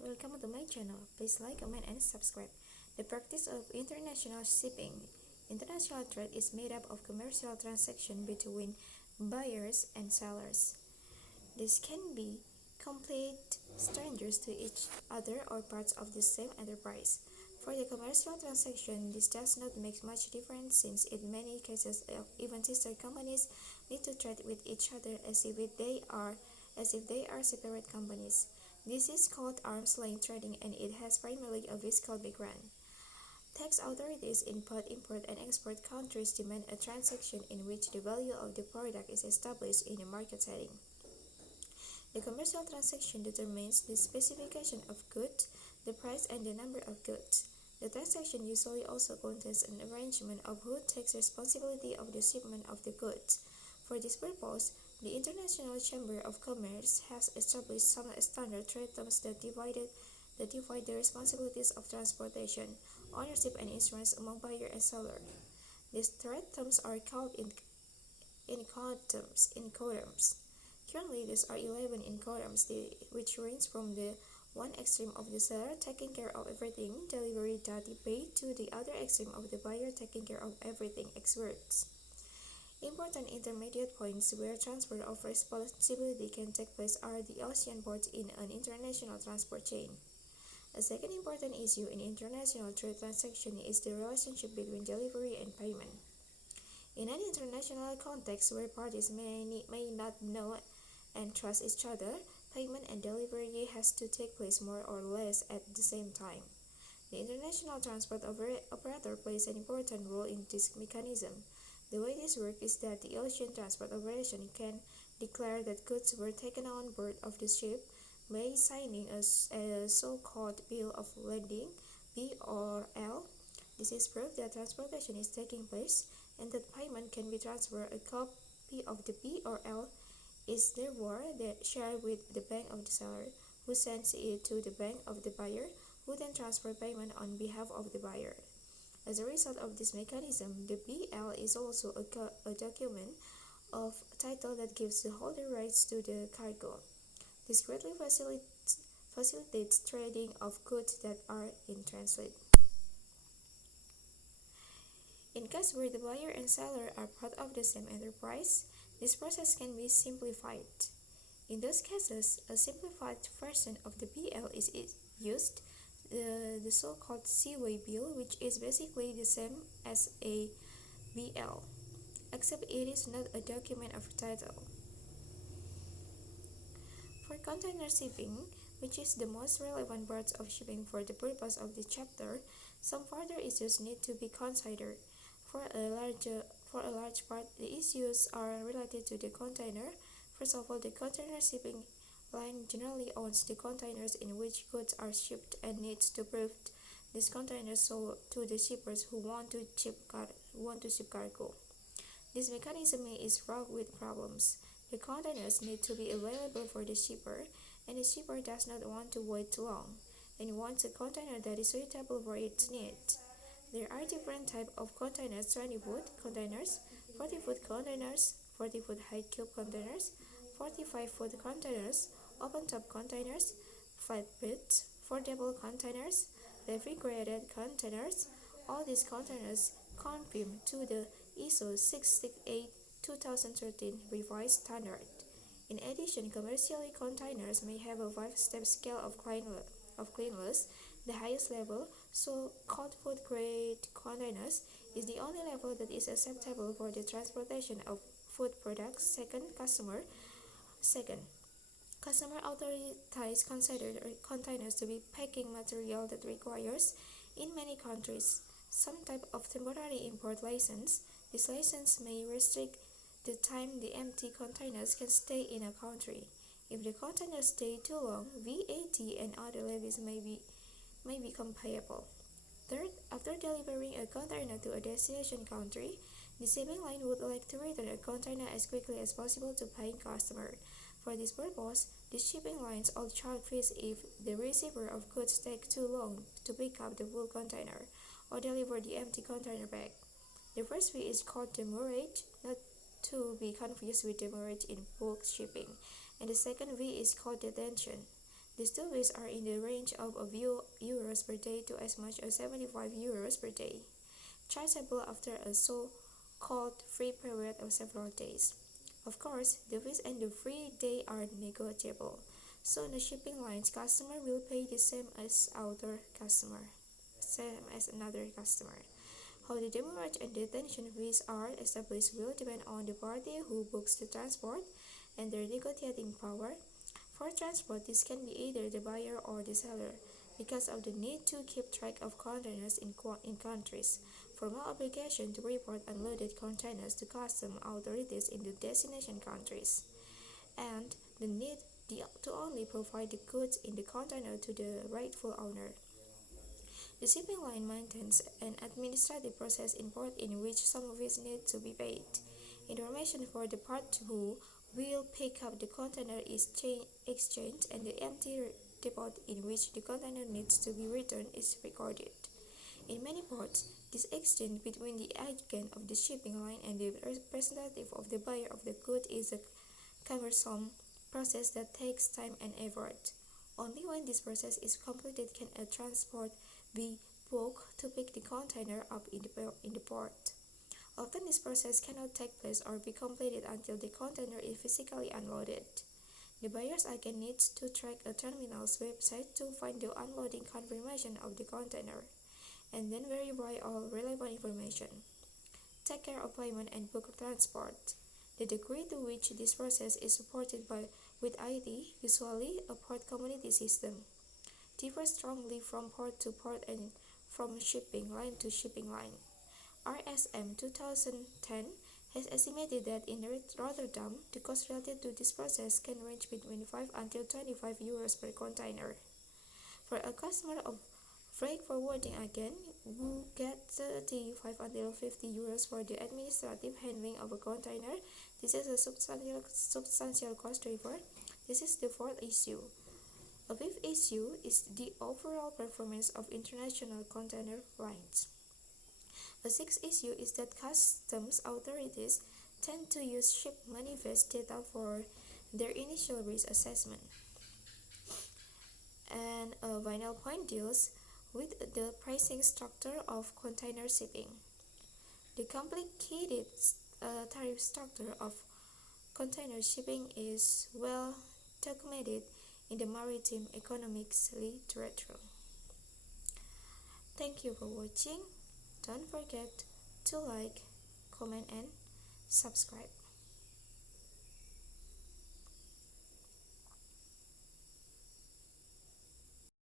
welcome to my channel. Please like, comment, and subscribe. The practice of international shipping. International trade is made up of commercial transactions between buyers and sellers. This can be complete strangers to each other or parts of the same enterprise. For the commercial transaction, this does not make much difference since in many cases even sister companies need to trade with each other as if they are separate companies. This is called arm's length trading and it has primarily a fiscal background. Tax authorities in both import and export countries demand a transaction in which the value of the product is established in a market setting. The commercial transaction determines the specification of goods, the price, and the number of goods. The transaction usually also contains an arrangement of who takes responsibility of the shipment of the goods. For this purpose, the International Chamber of Commerce has established some standard trade terms that divide the responsibilities of transportation, ownership, and insurance among buyer and seller. These trade terms are called incoterms. Currently, there are 11 incoterms, which range from the one extreme of the seller taking care of everything, delivery duty paid, to the other extreme of the buyer taking care of everything, exports. Important intermediate points where transfer of responsibility can take place are the ocean ports in an international transport chain. A second important issue in international trade transaction is the relationship between delivery and payment. In an international context where parties may not know and trust each other, payment and delivery has to take place more or less at the same time. The international transport operator plays an important role in this mechanism. The way this works is that the ocean transport operation can declare that goods were taken on board of the ship by signing a so-called bill of lading (BOL). This is proof that transportation is taking place and that payment can be transferred. A copy of the BOL is therefore shared with the bank of the seller, who sends it to the bank of the buyer, who then transfers payment on behalf of the buyer. As a result of this mechanism, the BL is also a document of title that gives the holder rights to the cargo. This greatly facilitates trading of goods that are in transit. In case where the buyer and seller are part of the same enterprise, this process can be simplified. In those cases, a simplified version of the BL is used, the so-called seaway bill, which is basically the same as a BL, except it is not a document of title. For container shipping, which is the most relevant part of shipping for the purpose of this chapter, some further issues need to be considered. For a large part, the issues are related to the container. First of all, the container shipping line generally owns the containers in which goods are shipped and needs to prove these containers sold to the shippers who want to ship cargo. This mechanism is fraught with problems. The containers need to be available for the shipper, and the shipper does not want to wait too long and wants a container that is suitable for its needs. There are different types of containers: 20-foot containers, 40-foot containers, 40-foot high cube containers, 45-foot containers, open-top containers, flatbeds, foldable containers, refrigerated containers. All these containers conform to the ISO 668-2013 revised standard. In addition, commercial containers may have a 5-step scale of cleanliness. The highest level, so-called food-grade containers, is the only level that is acceptable for the transportation of food products. Second, customer authorities consider containers to be packing material that requires, in many countries, some type of temporary import license. This license may restrict the time the empty containers can stay in a country. If the containers stay too long, VAT and other levies may become payable. Third, after delivering a container to a destination country, the shipping line would like to return a container as quickly as possible to paying customer. For this purpose, the shipping lines all charge fees if the receiver of goods takes too long to pick up the full container or deliver the empty container back. The first fee is called demurrage, not to be confused with demurrage in bulk shipping, and the second fee is called detention. These two fees are in the range of a few euros per day to as much as 75 euros per day, chargeable after a so-called free period of several days. Of course, the fees and the free day are negotiable, so the shipping line's customer will pay the same as another customer. How the demurrage and detention fees are established will depend on the party who books the transport and their negotiating power. For transport, this can be either the buyer or the seller, because of the need to keep track of containers in countries, formal obligation to report unloaded containers to custom authorities in the destination countries, and the need to only provide the goods in the container to the rightful owner. The shipping line maintains an administrative process in port in which some of it need to be paid. Information for the party who will pick up the container is exchanged, and the empty depot in which the container needs to be returned is recorded. In many ports, this exchange between the agent of the shipping line and the representative of the buyer of the good is a cumbersome process that takes time and effort. Only when this process is completed can a transport be booked to pick the container up in the port. Often this process cannot take place or be completed until the container is physically unloaded. The buyer's agent needs to track a terminal's website to find the unloading confirmation of the container, and then verify all relevant information. Take care of payment and book transport. The degree to which this process is supported with IT, usually a port community system, differs strongly from port to port and from shipping line to shipping line. RSM 2010 has estimated that in Rotterdam, the cost related to this process can range between 5 until 25 euros per container. For a customer of freight forwarding again, who gets 35 until 50 euros for the administrative handling of a container, this is a substantial cost driver. This is the fourth issue. A fifth issue is the overall performance of international container lines. A sixth issue is that customs authorities tend to use ship manifest data for their initial risk assessment. And a final point deals with the pricing structure of container shipping. The complicated tariff structure of container shipping is well documented in the maritime economics literature. Thank you for watching. Don't forget to like, comment, and subscribe.